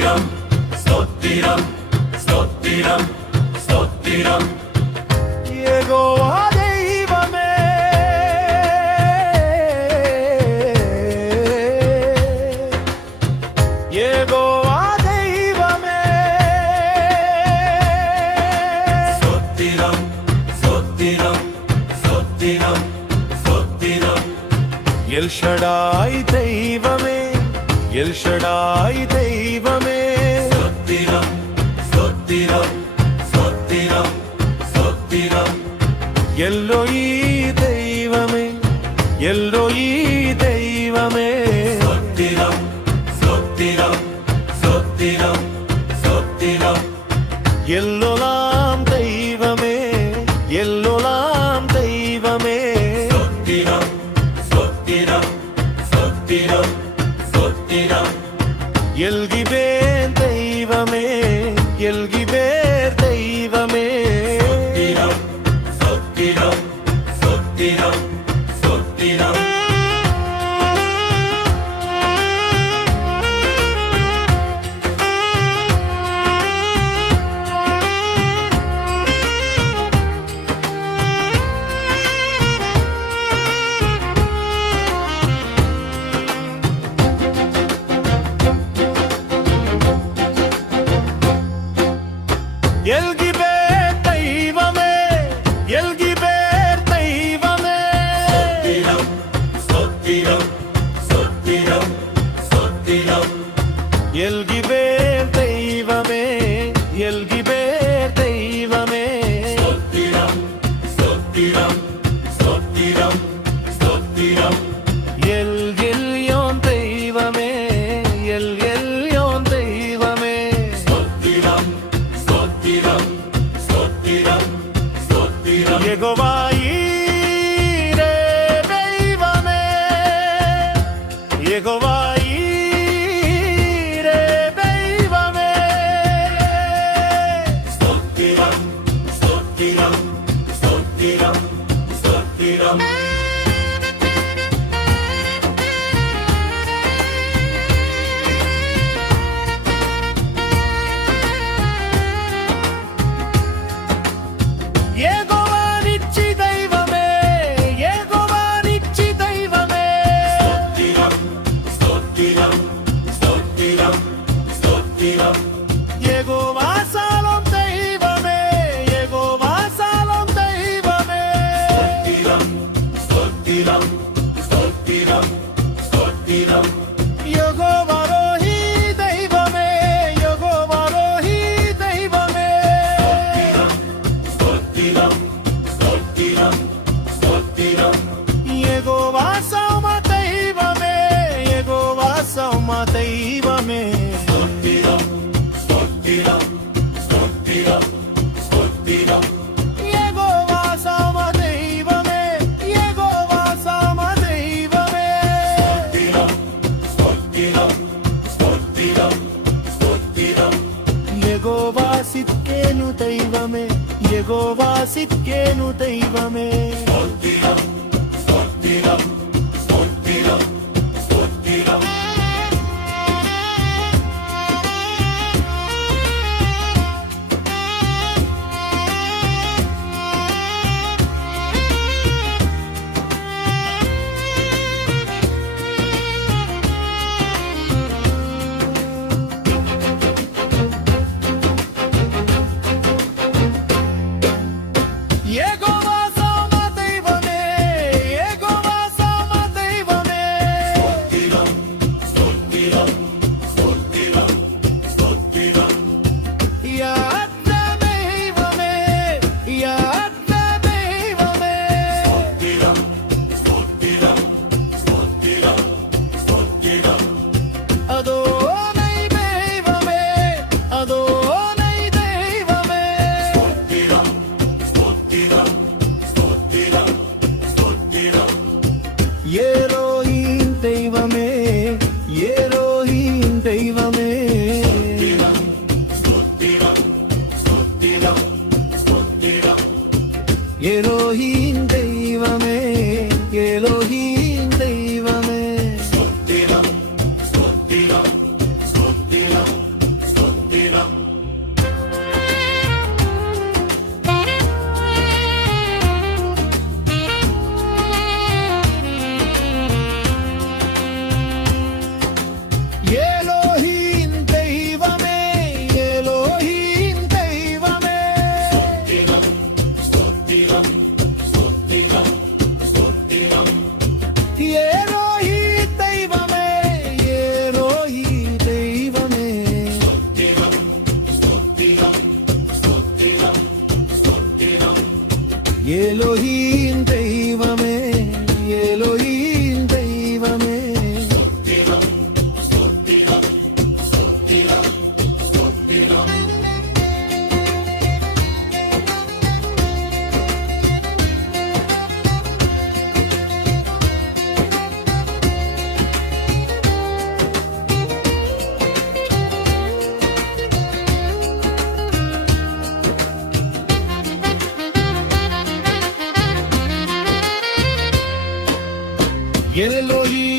ஸ்தோத்திரம் ஸ்தோத்திரம் ஸ்தோத்திரம் ஸ்தோத்திரம் யெகோவா தெய்வமே யெகோவா தெய்வமே ஸ்தோத்திரம் ஸ்தோத்திரம் ஸ்தோத்திரம் ஸ்தோத்திரம் எல் ஷடாய் தெய்வமே எல் ஷடாய் தெய்வமே ஸ்தோத்திரம் ஸ்தோத்திரம் ஸ்தோத்திரம் ஸ்தோத்திரம் எல்லோயி தெய்வமே எல்லோயி தெய்வமே ஸ்தோத்திரம் ஸ்தோத்திரம் ஸ்தோத்திரம் ஸ்தோத்திரம் எல்லோலாம் தெய்வமே எல்லோலாம் தெய்வமே ஸ்தோத்திரம் ஸ்தோத்திரம் ஸ்தோத்திரம் ஸ்தோத்திரம் எல்கிபேர் தெய்வமே எல்கிபேர் தெய்வமே ஸ்தோத்திரம் ஸ்தோத்திரம் ஸ்தோத்திரம் ஸ்தோத்திரம் எல்கிபேர் தெய்வமே எல்கிபேர் தெய்வமே ஸ்தோத்திரம் ஸ்தோத்திரம் ஸ்தோத்திரம் எல்கிபேர் தெய்வமே எல்கிபேர் தெய்வமே ஸ்தோத்திரம் ஸ்தோத்திரம் ஸ்தோத்திரம் ஸ்தோத்திரம் எல்கில்யோன் தெய்வமே எல்கில்யோன் தெய்வமே ஸ்தோத்திரம் ஸ்தோத்திரம் ஸ்தோத்திரம் ஸ்தோத்திரம் யெகோவா ஈரே தெய்வமே யெகோவா ஈரே தெய்வமே ஸ்தோத்திரம் ஸ்தோத்திரம் ஸ்தோத்திரம் ஸ்தோத்திரம் யெகோவா நிச்சி தெய்வமே யெகோவா நிச்சி தெய்வமே ஸ்தோத்திரம் ஸ்தோத்திரம் ஸ்தோத்திரம் யெகோவா சாலம் தெய்வமே யெகோவா சாலம் தெய்வமே ஸ்தோத்திரம் ஸ்தோத்திரம் ஸ்தோத்திரம் யெகோவா ரோஹி தெய்வமே யெகோவா ரோஹி தெய்வமே ஸ்தோத்திரம் ஸ்தோத்திரம் ஸ்தோத்திரம் யெகோவா சௌம தெய்வமே யெகோவா சௌம தெய்வமே ஸ்தோத்திரம் ஸ்தோத்திரம் ஸ்தோத்திரம் ஸ்தோத்திரம் யெகோவா சௌம தெய்வமே யெகோவா சௌம தெய்வமே ஸ்தோத்திரம் ஸ்தோத்திரம் ஸ்தோத்திரம் யெகோவா சித்கேனு தெய்வமே யெகோவா சித்கேனு தெய்வமே ஸ்தோத்திரம் ஸ்தோத்திரம் ஸ்தோத்திரம் ஸ்தோத்திரம் யெகோவா சௌம தெய்வமே யெகோவா சௌம தெய்வமே ஸ்தோத்திரம் ஸ்தோத்திரம் ஸ்தோத்திரம் யாத்ர தெய்வமே யாத்ர தெய்வமே ஸ்தோத்திரம் ஸ்தோத்திரம் ஸ்தோத்திரம் ஸ்தோத்திரம் அதோனை தெய்வமே அதோனை தெய்வமே ஸ்தோத்திரம் ஸ்தோத்திரம் ஸ்தோத்திரம் ஸ்தோத்திரம் யெரோஹீம் தெய்வமே யெரோஹீம் தெய்வமே ஸ்தோத்திரம் ஸ்தோத்திரம் ஸ்தோத்திரம் எலோஹீம் தெய்வமே எலோஹீம் தெய்வமே ஸ்தோத்திரம் ஸ்தோத்திரம் ஸ்தோத்திரம் எலோஹிம் தெய்வமே எலோஹிம் தெய்வமே ஸ்தோத்திரம் ஸ்தோத்திரம் ஸ்தோத்திரம் ஸ்தோத்திரம் எலோஹிம்